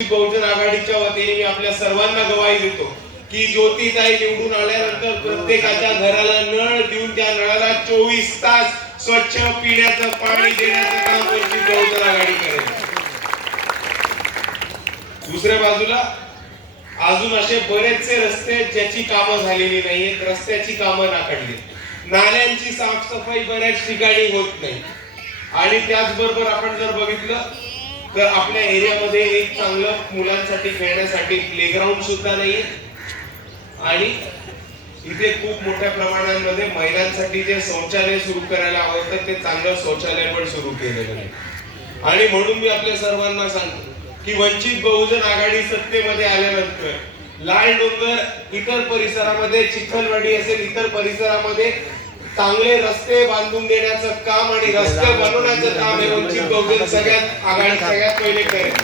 बहुजन आघाडीच्या वतीने मी आपल्या सर्वांना गवाही देतो की ज्योतिताई निवडून आल्यानंतर प्रत्येकाच्या घराला नळ देऊन त्या नळाला चोवीस तास स्वच्छ पिण्याचं पाणी देण्याचं काम वंचित बहुजन आघाडी करेल दुसऱ्या बाजूला अजून असे बरेचसे रस्ते आहेत ज्याची कामं झालेली नाहीयेत रस्त्याची कामं नाकडली. नाल्यांची साफसफाई बऱ्याच ठिकाणी होत नाही. आणि त्याचबरोबर आपण जर बघितलं तर आपल्या एरियामध्ये एक चांगलं मुलांसाठी खेळण्यासाठी प्लेग्राऊंड सुद्धा नाहीये. आणि इथे खूप मोठ्या प्रमाणामध्ये महिलांसाठी जे शौचालय सुरू करायला हवं तर ते चांगलं शौचालय पण सुरू केलेलं नाही आणि म्हणून मी आपल्या सर्वांना सांगतो की वंचित बहुजन आघाडी सत्तेमध्ये आल्यानंतर लाल डोंगर इतर परिसरामध्ये चिखलवाडी असेल इतर परिसरामध्ये चांगले रस्ते बांधून देण्याचं काम आणि रस्ते बनवण्याचं काम हे वंचित बहुजन सगळ्यात आघाडी सगळ्यात पहिले करेल.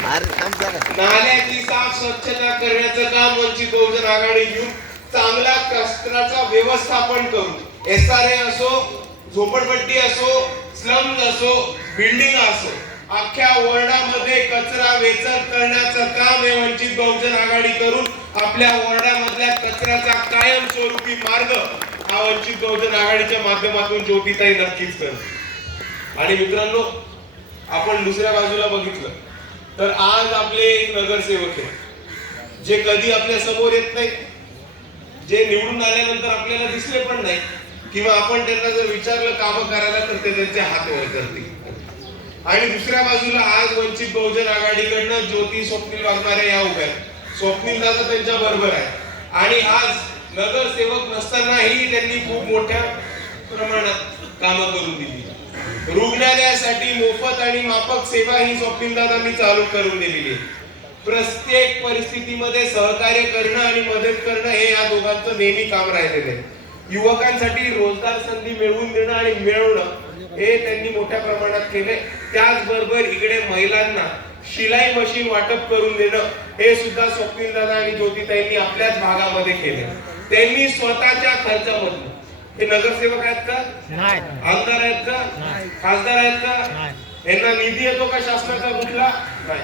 नाल्याची साफ स्वच्छता करण्याचं काम वंचित बहुजन आघाडी घेऊन चांगला कचऱ्याचा व्यवस्थापन करू एस आर ए असो झोपडपट्टी असो स्लम असो बिल्डिंग असो अख्ख्या वॉर्डामध्ये कचरा वेचक करण्याचं काम हे वंचित बहुजन आघाडी करून आपल्या वॉर्डामधल्या कचऱ्याचा कायम स्वरूपी मार्ग वंचित बहुजन आघाडीच्या माध्यमातून ज्योतिताई नक्कीच करतो आणि मित्रांनो आपण दुसऱ्या बाजूला बघितलं तर आज आपले एक नगरसेवक आहे जे कधी आपल्यासमोर येत नाही जे निवडून आल्यानंतर आपल्याला दिसले पण नाही किंवा आपण त्यांना जर विचारलं काम करायला तर ते त्यांचे हात वर करतील. आणि दुसऱ्या बाजूला आज वंचित बहुजन आघाडीकडनं ज्योती स्वप्नील वाघमारे या उभ्या आहेत. स्वप्नील दादा त्यांच्या बरोबर आहे आणि आज नगरसेवक नसतानाही त्यांनी खूप मोठ्या प्रमाणात कामं करून दिली. रुग्णालयासाठी मोफत आणि माफक सेवा ही स्वप्निलदादांनी चालू करून दिलेली आहे. प्रत्येक परिस्थितीमध्ये सहकार्य करणं आणि मदत करणं हे या दोघांचं नेहमी काम राहिलेलं आहे. युवकांसाठी रोजगार संधी मिळवून देणं आणि मिळवणं हे त्यांनी मोठ्या प्रमाणात केले त्याचबरोबर इकडे महिलांना शिलाई मशीन वाटप करून देणं हे सुद्धा स्वप्नील दादा आणि ज्योतिताईंनी आपल्याच भागामध्ये केले त्यांनी स्वतःच्या खर्चामधून. हे नगरसेवक आहेत का? आमदार आहेत का. खासदार आहेत का. यांना निधी येतो का शासनाचा कुठला? नाही.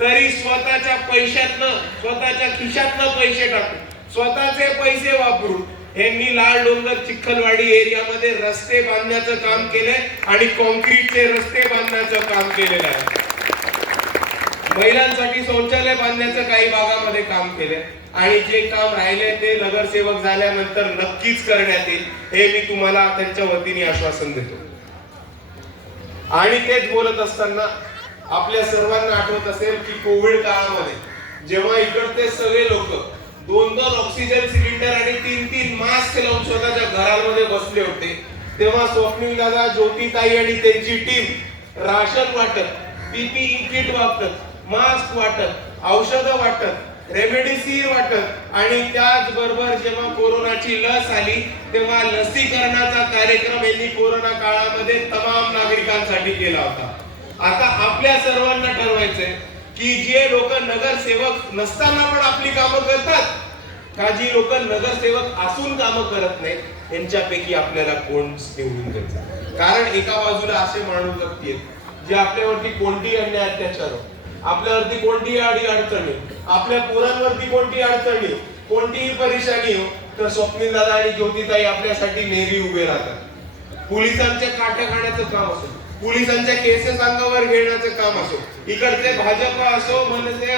तरी स्वतःच्या पैशातनं स्वतःच्या खिशातनं पैसे टाकून स्वतःचे पैसे वापरून यांनी लाल डोंगर चिखलवाडी एरियामध्ये रस्ते बांधण्याचं काम केलंय आणि कॉन्क्रीटचे रस्ते बांधण्याचं काम केलेलं आहे. महिलांसाठी शौचालय बांधण्याचं काही भागामध्ये काम केलंय. आणि जे काम राहिले ते नगरसेवक झाल्यानंतर नक्कीच करण्यात येईल हे मी तुम्हाला त्यांच्या वतीने आश्वासन देतो. आणि तेच बोलत असताना आपल्या सर्वांना आठवत असेल की कोविड काळामध्ये जेव्हा इकडचे सगळे लोक दोन दोन ऑक्सिजन सिलेंडर आणि तीन तीन मास्क लावून स्वतःच्या घरांमध्ये बसले होते तेव्हा स्वप्नील दादा ज्योतिताई आणि त्यांची टीम राशन वाटत पीपीई किट वाटत मास्क वाटत औषधं वाटत रेमेडिसिव्ह वाटत. आणि त्याचबरोबर जेव्हा कोरोनाची लस आली तेव्हा लसीकरणाचा कार्यक्रम यांनी कोरोना काळामध्ये तमाम नागरिकांसाठी केला होता. आता आपल्या सर्वांना ठरवायचंय की जे लोक नगरसेवक नसताना पण आपली कामं करतात का जी लोक नगरसेवक असून कामं करत नाहीत यांच्यापैकी आपल्याला कोण निवडून द्यायचं कारण एका बाजूला असे माणूस व्यक्ती आहेत जे आपल्यावरती कोणतीही अन्याय अत्याचार आपल्यावरती कोणतीही अडी अडचणी आपल्या पोरांवरती कोणती अडचणी कोणतीही परेशानी हो तर स्वप्नील दादा आणि ज्योतिताई आपल्यासाठी नेहमी उभे राहतात. पोलिसांच्या काट्या खाण्याचं काम असो पोलिसांच्या केसेस अंगावर घेण्याचं काम असो इकडचे भाजप असो मनसे